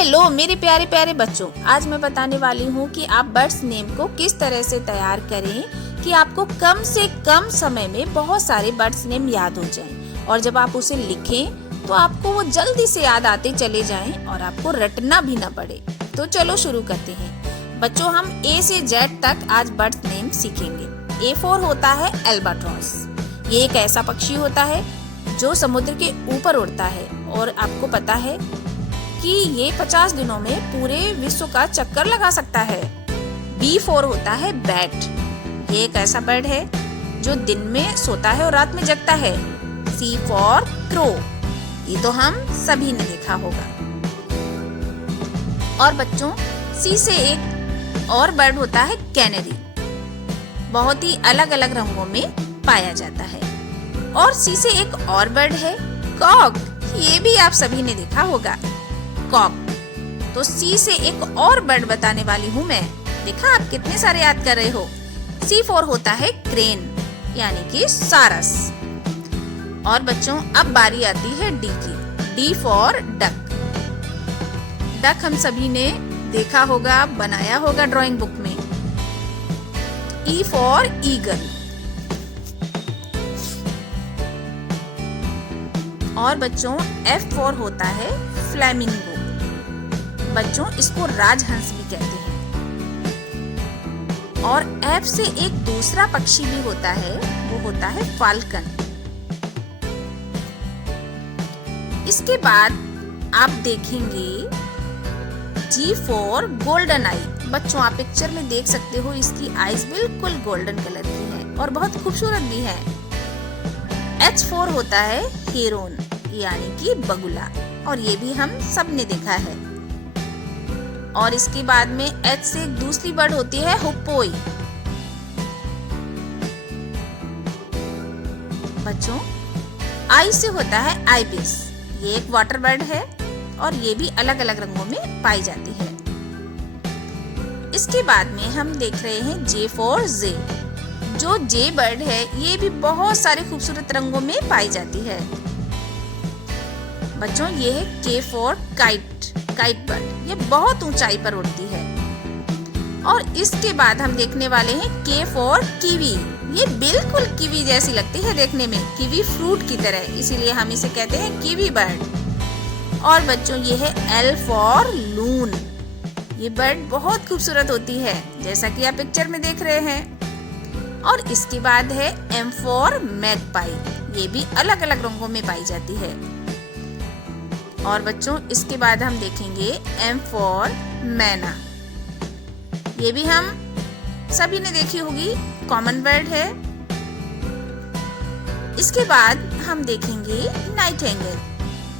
Hello मेरे प्यारे प्यारे बच्चों, आज मैं बताने वाली हूँ कि आप बर्ड्स नेम को किस तरह से तैयार करें कि आपको कम से कम समय में बहुत सारे बर्ड्स नेम याद हो जाएं। और जब आप उसे लिखें तो आपको वो जल्दी से याद आते चले जाएं और आपको रटना भी ना पड़े। तो चलो शुरू करते हैं बच्चों। हम ए से जेड तक आज बर्ड्स नेम सीखेंगे। A4 होता है एल्बाट्रॉस। ये एक ऐसा पक्षी होता है जो समुद्र के ऊपर उड़ता है और आपको पता है कि ये 50 दिनों में पूरे विश्व का चक्कर लगा सकता है। B4 होता है बैट। ये एक ऐसा बर्ड है जो दिन में सोता है और रात में जगता है। C for crow. ये तो हम सभी ने देखा होगा। और बच्चों C से एक और बर्ड होता है कैनरी। बहुत ही अलग अलग रंगों में पाया जाता है। और C से एक और बर्ड है कॉक। ये भी आप सभी ने देखा होगा, कॉक। तो C से एक और बर्ड बताने वाली हूँ मैं। देखा आप कितने सारे याद कर रहे हो। C4 होता है क्रेन यानी कि सारस। और बच्चों अब बारी आती है D की। D for duck. डक हम सभी ने देखा होगा, बनाया होगा ड्राइंग बुक में। E for eagle. और बच्चों F4 होता है फ्लैमिंगो। बच्चों इसको राजहंस भी कहते हैं। और F से एक दूसरा पक्षी भी होता है, वो होता है फाल्कन। इसके बाद आप देखेंगे G फॉर गोल्डन आई। बच्चों आप पिक्चर में देख सकते हो, इसकी आईज बिल्कुल गोल्डन कलर की है और बहुत खूबसूरत भी है। H4 होता है हेरोन यानी कि बगुला, और ये भी हम सब ने देखा है। और इसके बाद में H से एक दूसरी बर्ड होती है हुप्पोई। बच्चों I से होता है आइबिस। ये एक वाटर बर्ड है और ये भी अलग अलग रंगों में पाई जाती है। इसके बाद में हम देख रहे हैं J फॉर जे। जो जे बर्ड है ये भी बहुत सारे खूबसूरत रंगों में पाई जाती है। बच्चों ये है K for kite. Kite bird ये बहुत ऊंचाई पर उड़ती है। और इसके बाद हम देखने वाले हैं K फॉर कीवी। ये बिल्कुल कीवी जैसी लगती है देखने में, कीवी फ्रूट की तरह, इसीलिए हम इसे कहते हैं कीवी बर्ड। और बच्चों ये है L फॉर लून। ये बर्ड बहुत खूबसूरत होती है जैसा कि आप पिक्चर में देख रहे हैं। और इसके बाद है M फॉर मैगपाई। ये भी अलग अलग रंगों में पाई जाती है। और बच्चों इसके बाद हम देखेंगे M फॉर मैना। ये भी हम सभी ने देखी होगी, कॉमन बर्ड है। इसके बाद हम देखेंगे नाइटिंगेल।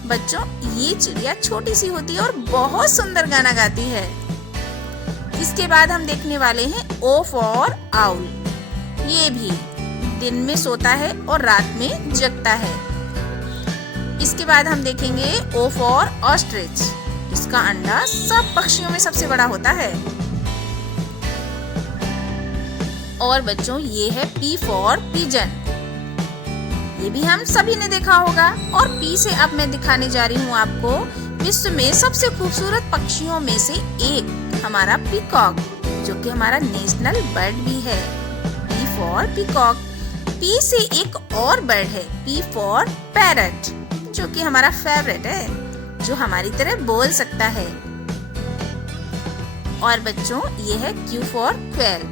बच्चों ये चिड़िया छोटी सी होती है और बहुत सुंदर गाना गाती है। इसके बाद हम देखने वाले हैं O फॉर आउल। ये भी दिन में सोता है और रात में जगता है। इसके बाद हम देखेंगे O फॉर ऑस्ट्रिच। इसका अंडा सब पक्षियों में सबसे बड़ा होता है। और बच्चों ये है P फॉर पिजन। ये भी हम सभी ने देखा होगा। और P से अब मैं दिखाने जा रही हूँ आपको विश्व में सबसे खूबसूरत पक्षियों में से एक, हमारा पीकॉक, जो कि हमारा नेशनल बर्ड भी है। P for peacock. P से एक और बर्ड है P फॉर पैरट, जो कि हमारा फेवरेट है, जो हमारी तरह बोल सकता है। और बच्चों ये है Q फॉर क्वेल,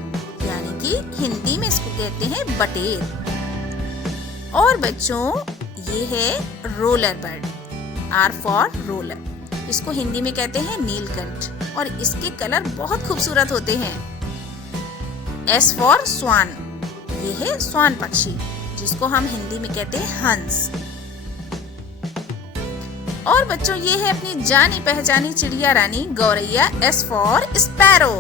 यानी कि हिंदी में इसको कहते हैं बटेर। और बच्चों ये है roller bird. R for roller. इसको हिंदी में कहते हैं नीलकंठ और इसके कलर बहुत खूबसूरत होते हैं। S फॉर स्वान। ये है स्वान पक्षी, जिसको हम हिंदी में कहते हैं हंस। और बच्चों ये है अपनी जानी पहचानी चिड़िया रानी गौरैया S फॉर स्पैरो।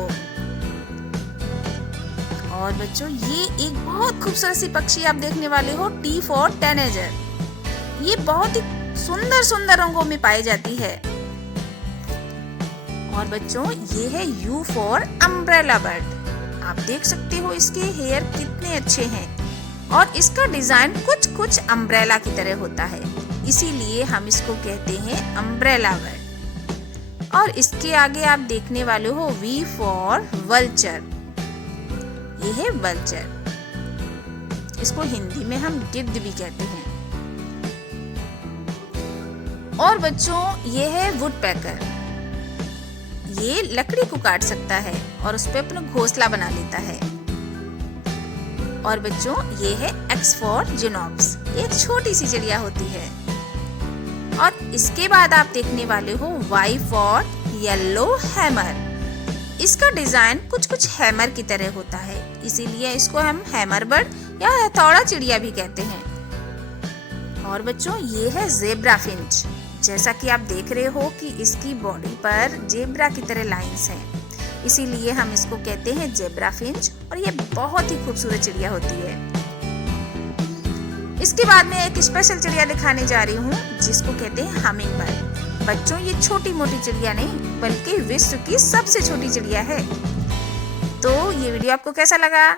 और बच्चों ये एक बहुत खूबसूरत सी पक्षी आप देखने वाले हो T फॉर टैनेजर। ये बहुत ही सुंदर सुंदर रंगों में पाई जाती है। और बच्चों ये है U फॉर अम्ब्रेला बर्ड। आप देख सकते हो इसके हेयर कितने अच्छे हैं और इसका डिजाइन कुछ कुछ अम्ब्रेला की तरह होता है, इसीलिए हम इसको कहते हैं अम्ब्रेला बर्ड। और इसके आगे आप देखने वाले हो V फॉर वल्चर। ये है वल्चर, इसको हिंदी में हम गिद्ध भी कहते हैं। और बच्चों ये है वुडपेकर, ये लकड़ी को काट सकता है और उस पे अपना घोंसला बना लेता है। और बच्चों ये है एक्स फॉर जिनोप्स, एक छोटी सी चिड़िया होती है। और इसके बाद आप देखने वाले हो वाई फॉर येलो हैमर। इसका डिजाइन कुछ हैमर की तरह होता है, इसीलिए इसको हम हैमर बर्ड या हथौड़ा चिड़िया भी कहते हैं। और बच्चों ये है ज़ेब्रा फिंच। जैसा कि आप देख रहे हो कि इसकी बॉडी पर जेब्रा की तरह लाइंस हैं, इसीलिए हम इसको कहते हैं ज़ेब्रा फिंच। और ये बहुत ही खूबसूरत चिड़िया होती है। इसके बाद में एक स्पेशल चिड़िया दिखाने जा रही हूँ जिसको कहते हैं हमिंग बर्ड। बच्चों ये छोटी मोटी चिड़िया नहीं बल्कि विश्व की सबसे छोटी चिड़िया है। तो ये वीडियो आपको कैसा लगा